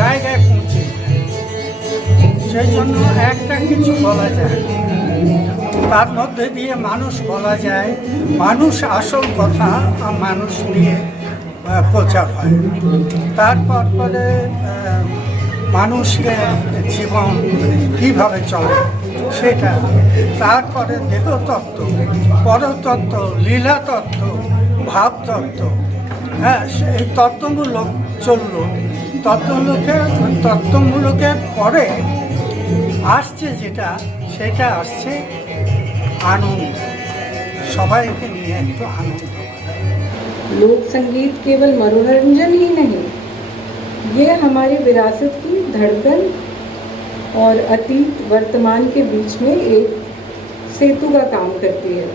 জায়গায় পৌঁছে সেই জন্য একটা কিছু বলা যায়। তার মধ্যে দিয়ে মানুষ বলা যায়, মানুষ আসল কথা মানুষ নিয়ে প্রচার হয়। তারপর পরে মানুষকে জীবন কীভাবে চলে সেটা তারপরে দেহতত্ত্ব, পরতত্ত্ব, লীলাতত্ত্ব, ভাবতত্ত্ব হ্যাঁ সেই তত্ত্বমূলক চললো তত্ত্বমূলকে তত্ত্বমূলকের পরে আসছে যেটা সেটা আসছে আনন্দ সবাইকে নিয়ে একটু আনন্দ लोक संगीत केवल मनोरंजन ही नहीं ये हमारी विरासत की धड़कन और अतीत वर्तमान के बीच में एक सेतु का काम करती है